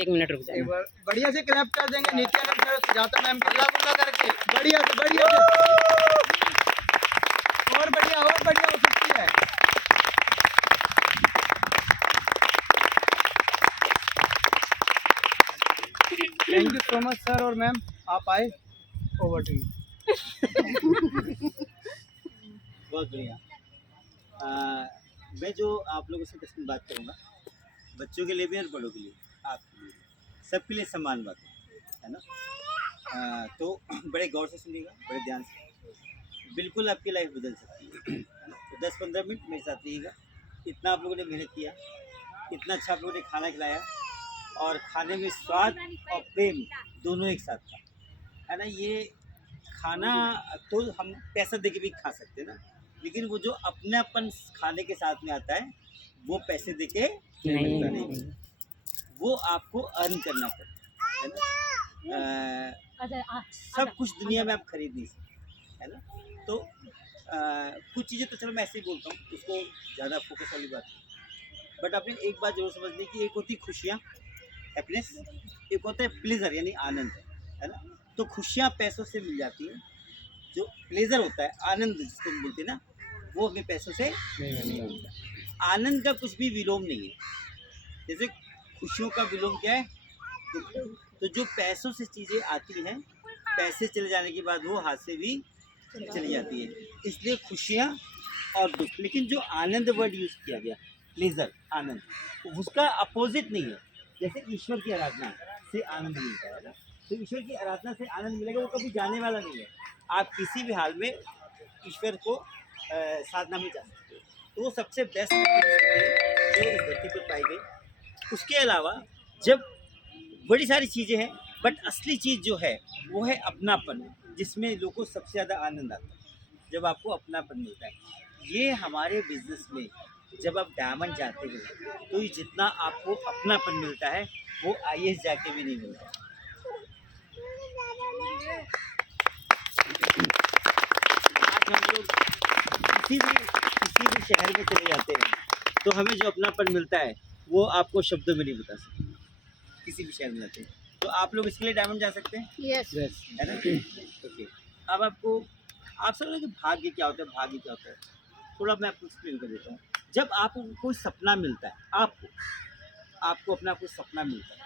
एक मिनट रुक एक जाना। बार बढ़िया से क्लैप कर देंगे नित्यानंद सर, सुजाता मैम के गुल्ला करके बढ़िया से और बढ़िया हो सकती है। Thank you so much sir और मैम, आप आए। Over to you. बहुत बढ़िया। मैं जो आप लोगों से 10 मिनट बात करूँगा, बच्चों के लिए भी और बड़ों के लिए, आपके लिए, सबके लिए समान बात है ना। तो बड़े गौर से सुनिएगा, बड़े ध्यान से, बिल्कुल आपकी लाइफ बदल सकती है। तो 10-15 मिनट मेरे साथ रहिएगा। इतना आप लोगों ने मेहनत किया, इतना अच्छा आप लोगों ने खाना खिलाया, और खाने में स्वाद और प्रेम दोनों एक साथ था, है ना। ये खाना तो हम पैसा दे के भी खा सकते हैं ना, लेकिन वो जो अपनापन खाने के साथ में आता है, वो पैसे दे के मिलता नहीं, वो आपको अर्न करना पड़ता है ना। सब कुछ दुनिया में आप खरीद नहीं सकते, है ना। तो कुछ चीज़ें तो चलो मैं ऐसे ही बोलता हूँ, उसको ज़्यादा फोकस वाली बात है। बट आपने एक बात जरूर समझ ली कि एक होती खुशियाँ, हैप्पीनेस, एक होता है प्लेजर यानी आनंद, है ना। तो खुशियाँ पैसों से मिल जाती हैं, जो प्लेजर होता है, आनंद जिसको बोलते हैं ना, वो हमें पैसों से नहीं मिलता। आनंद का कुछ भी विलोम नहीं है। जैसे खुशियों का विलोम क्या है? दुख। तो जो पैसों से चीज़ें आती हैं, पैसे चले जाने के बाद वो हाथ से भी चली जाती है। इसलिए खुशियाँ और दुख। लेकिन जो आनंद वर्ड यूज़ किया गया, प्लेजर, आनंद, उसका अपोजिट नहीं है। जैसे ईश्वर की आराधना से आनंद मिलता है ना, तो ईश्वर की आराधना से आनंद मिलेगा, वो कभी जाने वाला नहीं है। आप किसी भी हाल में ईश्वर को साधना में जा सकते हो। तो वो सबसे बेस्ट जो इस धरती पर पाई गई। उसके अलावा जब बड़ी सारी चीज़ें हैं, बट असली चीज़ जो है वो है अपनापन, जिसमें लोगों को सबसे ज़्यादा आनंद आता है जब आपको अपनापन मिलता है। ये हमारे बिजनेस में जब आप डायमंड जाते हो, तो ये जितना आपको अपनापन मिलता है वो IAS जाके भी नहीं मिलता। आज हम लोग किसी भी शहर में चले जाते हैं, तो हमें जो अपनापन मिलता है वो आपको शब्दों में नहीं बता सकते। किसी भी शहर में जाते हैं, तो आप लोग इसके लिए डायमंड जा सकते हैं। यस है ना। ओके, अब आप समझ कि भाग्य क्या होता है, भाग्य क्या होता है, थोड़ा मैं आपको एक्सप्लेन कर देता हूँ। जब आपको कोई सपना मिलता है, आपको अपना कोई सपना मिलता है,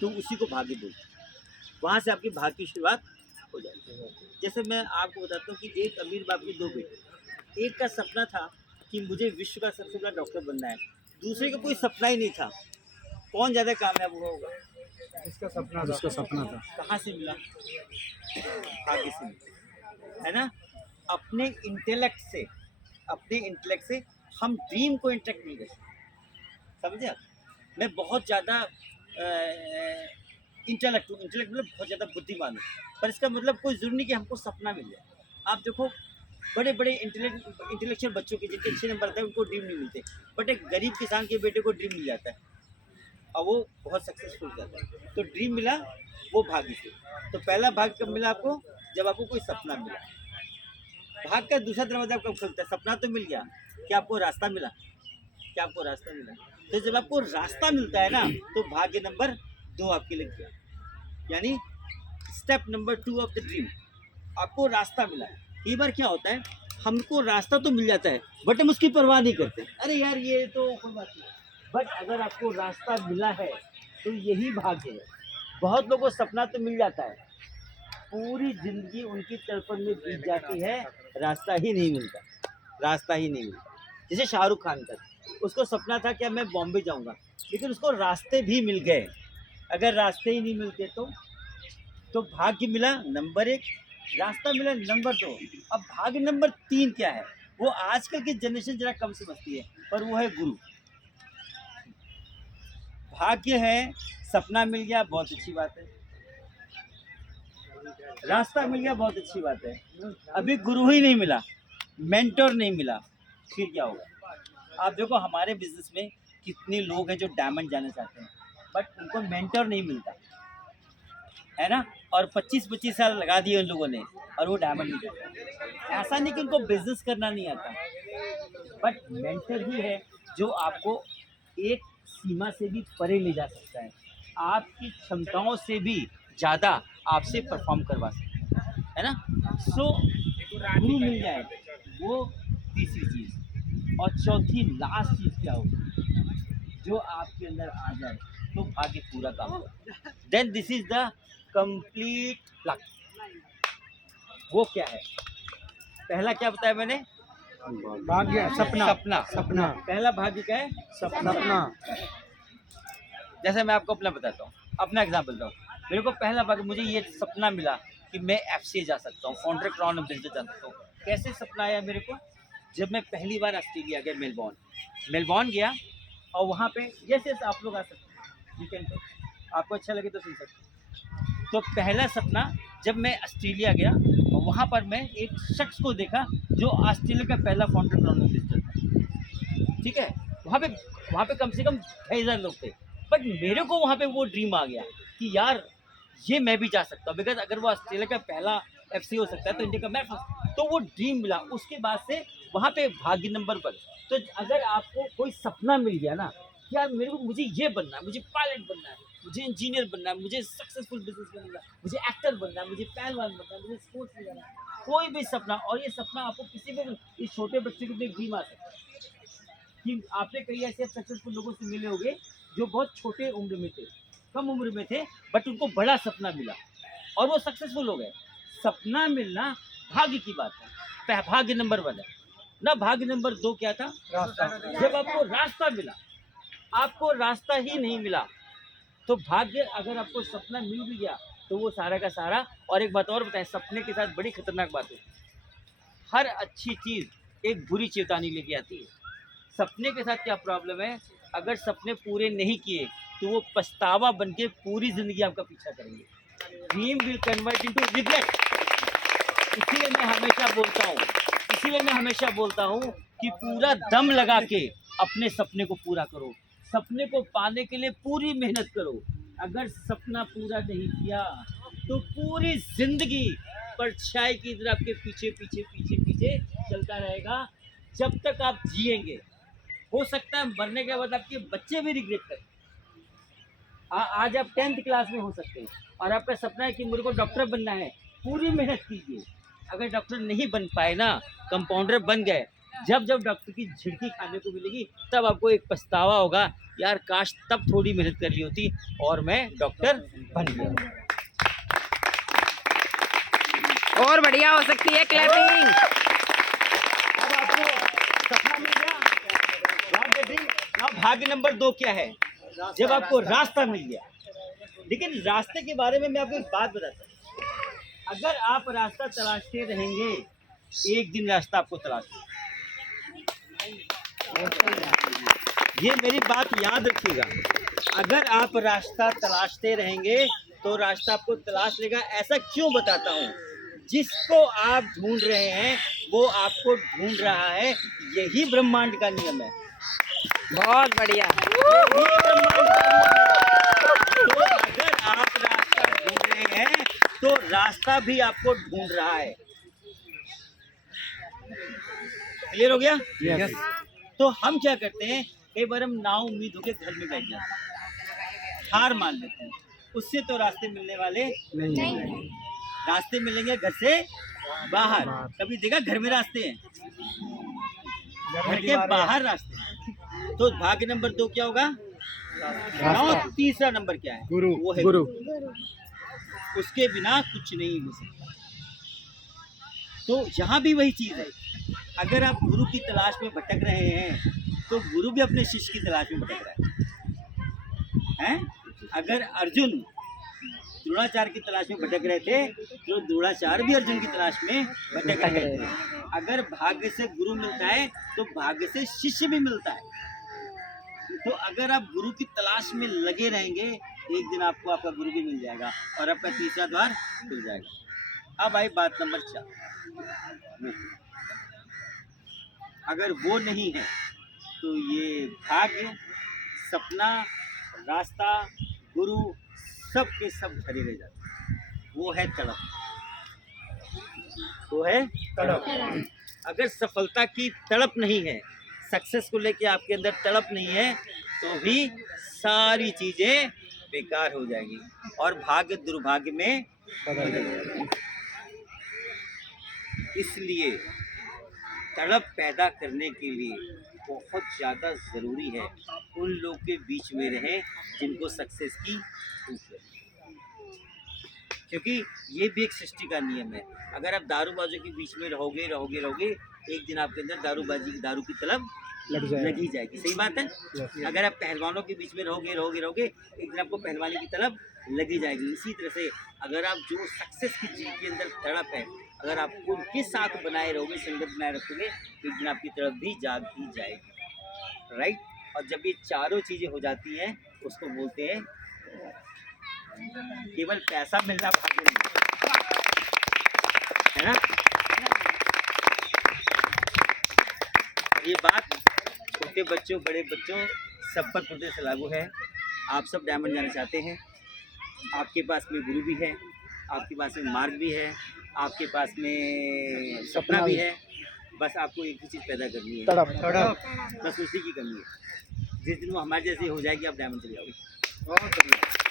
तो उसी को भाग्य बोलते हैं। वहाँ से आपकी भाग्य की शुरुआत हो जाती है। जैसे मैं आपको बताता हूँ कि एक अमीर बाप के 2 बेटे, एक का सपना था कि मुझे विश्व का सबसे बड़ा डॉक्टर बनना है, दूसरे का कोई सपना ही नहीं था। कौन ज़्यादा कामयाब हुआ होगा? जिसका सपना था। कहाँ से मिला? भाग्य से मिला, है ना। अपने इंटेलेक्ट से हम ड्रीम को इंटरेक्ट नहीं कर सकते, समझे आप। मैं बहुत ज़्यादा इंटेलेक्ट मतलब बहुत ज़्यादा बुद्धिमान हूँ, पर इसका मतलब कोई ज़रूरी नहीं कि हमको सपना मिल जाए। आप देखो बड़े बड़े इंटेलेक्चुअल बच्चों के जिनके अच्छे नंबर आते हैं उनको ड्रीम नहीं मिलते, बट एक गरीब किसान के बेटे को ड्रीम मिल जाता है और वो बहुत सक्सेसफुल जाता है। तो ड्रीम मिला वो भाग्य से। तो पहला भाग्य कब मिला आपको? जब आपको कोई सपना मिला। भाग्य का दूसरा दरवाजा कब खुलता है? सपना तो मिल गया, क्या आपको रास्ता मिला? क्या आपको रास्ता मिला? तो जब आपको रास्ता मिलता है ना, तो भाग्य नंबर 2 आपके लग गया, यानी step number 2 of the dream, आपको रास्ता मिला है। कई बार क्या होता है, हमको रास्ता तो मिल जाता है बट हम उसकी परवाह नहीं करते, अरे यार ये तो कोई बात नहीं। बट अगर आपको रास्ता मिला है तो यही भाग्य है। बहुत लोगों को सपना तो मिल जाता है, पूरी जिंदगी उनकी तड़पन में बीत जाती है, रास्ता ही नहीं मिलता। जैसे शाहरुख खान का, उसको सपना था कि मैं बॉम्बे जाऊंगा, लेकिन उसको रास्ते भी मिल गए। अगर रास्ते ही नहीं मिलते तो भाग्य मिला नंबर 1, रास्ता मिला नंबर 2। अब भाग्य नंबर 3 क्या है, वो आजकल की जनरेशन जरा कम समझती है, पर वो है गुरु। भाग्य है, सपना मिल गया, बहुत अच्छी बात है, रास्ता मिल गया, बहुत अच्छी बात है, अभी गुरु ही नहीं मिला, मेंटोर नहीं मिला, फिर क्या होगा? आप देखो हमारे बिजनेस में कितने लोग हैं जो डायमंड जाना चाहते हैं, बट उनको मेंटोर नहीं मिलता, है ना। और 25-25 साल लगा दिए उन लोगों ने और वो डायमंड नहीं जाता। ऐसा नहीं कि उनको बिजनेस करना नहीं आता, बट मेंटर ही है जो आपको एक सीमा से भी परे ले जा सकता है। आपकी क्षमताओं से भी ज़्यादा आपसे परफॉर्म करवा सकते है ना। सो गुरु मिल जाए वो तीसरी चीज़, और चौथी लास्ट चीज़ क्या होगी, जो आपके अंदर आ जाए तो भाग्य पूरा काम होगा। Then this is the complete luck. वो क्या है, पहला क्या बताया मैंने, भाग्य, सपना, सपना। सपना, पहला भाग्य क्या है, सपना। जैसे मैं आपको अपना बताता हूँ, अपना एग्जाम्पल दूँ। मेरे को पहला भाग्य, मुझे ये सपना मिला कि मैं FCA जा सकता हूँ, फाउंड्री क्राउन एम्बेसडर जा सकता हूँ। कैसे सपना आया मेरे को, जब मैं पहली बार ऑस्ट्रेलिया गया, मेलबॉर्न गया, और वहाँ पे जैसे आप लोग आ सकते हैं, वीकेंड पर आपको अच्छा लगे तो सुन सकते हैं। तो पहला सपना, जब मैं ऑस्ट्रेलिया गया और वहाँ पर मैं एक शख्स को देखा जो ऑस्ट्रेलिया का पहला फाउंड्री क्राउन एम्बेसडर था। ठीक है, वहाँ पे कम से कम 6,000 लोग थे, बट मेरे को वहाँ पे वो ड्रीम आ गया कि यार ये मैं भी जा सकता हूँ, बिकॉज अगर वो ऑस्ट्रेलिया का पहला FC हो सकता है तो इंडिया का मैं फर्स्ट। तो वो ड्रीम मिला। उसके बाद से वहाँ पे भाग्य नंबर 1। तो अगर आपको कोई सपना मिल गया ना, यार मेरे को, मुझे ये बनना है, मुझे पायलट बनना है, मुझे इंजीनियर बनना है, मुझे सक्सेसफुल बिजनेसमैन बनना है, मुझे एक्टर बनना है, मुझे पहलवान बनना है, मुझे स्पोर्ट्स में जाना है, कोई भी सपना, और ये सपना आपको किसी भी इस छोटे बच्चे को भी ड्रीम आ सकता है कि आपने कई ऐसे सक्सेसफुल लोगों से मिले होंगे जो बहुत छोटे उम्र में थे, कम उम्र में थे, बट उनको बड़ा सपना मिला और वो सक्सेसफुल हो गए। सपना मिलना भाग्य की बात है, भाग्य नंबर 1 है ना। भाग्य नंबर 2 क्या था, रास्ता। जब आपको रास्ता मिला। आपको रास्ता ही नहीं मिला तो भाग्य, अगर आपको सपना मिल भी गया तो वो सारा का सारा। और एक बात और बताएं, सपने के साथ बड़ी खतरनाक बात है, हर अच्छी चीज़ एक बुरी चेतावनी लेके आती है। सपने के साथ क्या प्रॉब्लम है, अगर सपने पूरे नहीं किए तो वो पछतावा बन के पूरी ज़िंदगी आपका पीछा करेंगे। Dream will convert into regret. इसीलिए मैं हमेशा बोलता हूँ कि पूरा दम लगा के अपने सपने को पूरा करो। सपने को पाने के लिए पूरी मेहनत करो। अगर सपना पूरा नहीं किया तो पूरी जिंदगी परछाई की तरह आपके पीछे चलता रहेगा जब तक आप जिएंगे। हो सकता है मरने के बाद आपके बच्चे भी रिग्रेट करें। आज आप 10th क्लास में हो सकते हैं और आपका सपना है कि मेरे को डॉक्टर बनना है, पूरी मेहनत कीजिए। अगर डॉक्टर नहीं बन पाए ना, कंपाउंडर बन गए, जब डॉक्टर की झिड़की खाने को मिलेगी तब आपको एक पछतावा होगा, यार काश तब थोड़ी मेहनत कर ली होती और मैं डॉक्टर बन गया। और बढ़िया हो सकती है क्लैपिंग। अब आपको सपना मिल गया। भाग्य नंबर 2 क्या है, जब आपको रास्ता मिल गया। लेकिन रास्ते के बारे में मैं आपको एक बात बताता हूँ, अगर आप रास्ता तलाशते रहेंगे, एक दिन रास्ता आपको तलाश लेगा। ये मेरी बात याद रखिएगा, अगर आप रास्ता तलाशते रहेंगे तो रास्ता आपको तलाश लेगा। ऐसा क्यों बताता हूँ, जिसको आप ढूंढ रहे हैं वो आपको ढूंढ रहा है, यही ब्रह्मांड का नियम है। बहुत बढ़िया। यही ब्रह्मांड का नियम है। तो अगर आप रास्ता ढूंढ रहे हैं तो रास्ता भी आपको ढूंढ रहा है। क्लियर हो गया? यस। तो हम क्या करते हैं, कई बार हम नाउम्मीद होकर घर में बैठ जाते हैं, हार मान लेते हैं। उससे तो रास्ते मिलने वाले नहीं। रास्ते मिलेंगे घर से बाहर। कभी देखा घर में रास्ते हैं, घर के बाहर रास्ते हैं। तो भाग्य नंबर 2 क्या होगा, और तीसरा नंबर क्या है, गुरु। वो है गुरु। उसके बिना कुछ नहीं हो सकता। तो यहाँ भी वही चीज़ है, अगर आप गुरु की तलाश में भटक रहे हैं तो गुरु भी अपने शिष्य की तलाश में भटक रहा है। अगर अर्जुन द्रोणाचार्य की तलाश में भटक रहे थे तो द्रोणाचार्य भी अर्जुन की तलाश में भटक रहे थे। अगर भाग्य से गुरु मिलता है तो भाग्य से शिष्य भी मिलता है। तो अगर आप गुरु की तलाश में लगे रहेंगे, एक दिन आपको आपका गुरु भी मिल जाएगा और आपका तीसरा द्वार खुल जाएगा। अब आई बात नंबर 4, अगर वो नहीं है तो ये भाग्य, सपना, रास्ता, गुरु सब के सब धरे रह जाते हैं। वो है तड़प। वो है तड़प। अगर सफलता की तड़प नहीं है, सक्सेस को लेके आपके अंदर तड़प नहीं है, तो भी सारी चीज़ें बेकार हो जाएगी और भाग्य दुर्भाग्य में बदल जाएगा। इसलिए तड़प पैदा करने के लिए बहुत ज़्यादा ज़रूरी है उन लोग के बीच में रहे जिनको सक्सेस की भूख लगे, क्योंकि ये भी एक सृष्टि का नियम है। अगर आप दारूबाजों के बीच में रहोगे रहोगे रहोगे, एक दिन आपके अंदर दारू की तलब लग ही जाएगी। सही बात है। अगर आप पहलवानों के बीच में रहोगे रहोगे रहोगे, एक दिन आपको पहलवानी की तलब लगी जाएगी। इसी तरह से अगर आप जो सक्सेस की जिनके अंदर तड़प है, अगर आप उनके साथ बनाए रहोगे, संगत बनाए रखोगे, एक दिन आपकी तरफ भी जाग ही जाएगी। राइट। और जब ये चारों चीज़ें हो जाती हैं उसको बोलते हैं केवल पैसा मिलना भाग्य नहीं, है ना। ये बात छोटे बच्चों बड़े बच्चों सब पर पूरे से लागू है। आप सब डायमंड जाना चाहते हैं, आपके पास में गुरु भी है, आपके पास में मार्ग भी है, आपके पास में सपना भी है, बस आपको एक ही चीज़ पैदा करनी है, तड़प। बस उसी की कमी है। जिस दिन वो हमारे जैसे हो जाएगी आप डायमंड चले जाओगे। बहुत बढ़िया।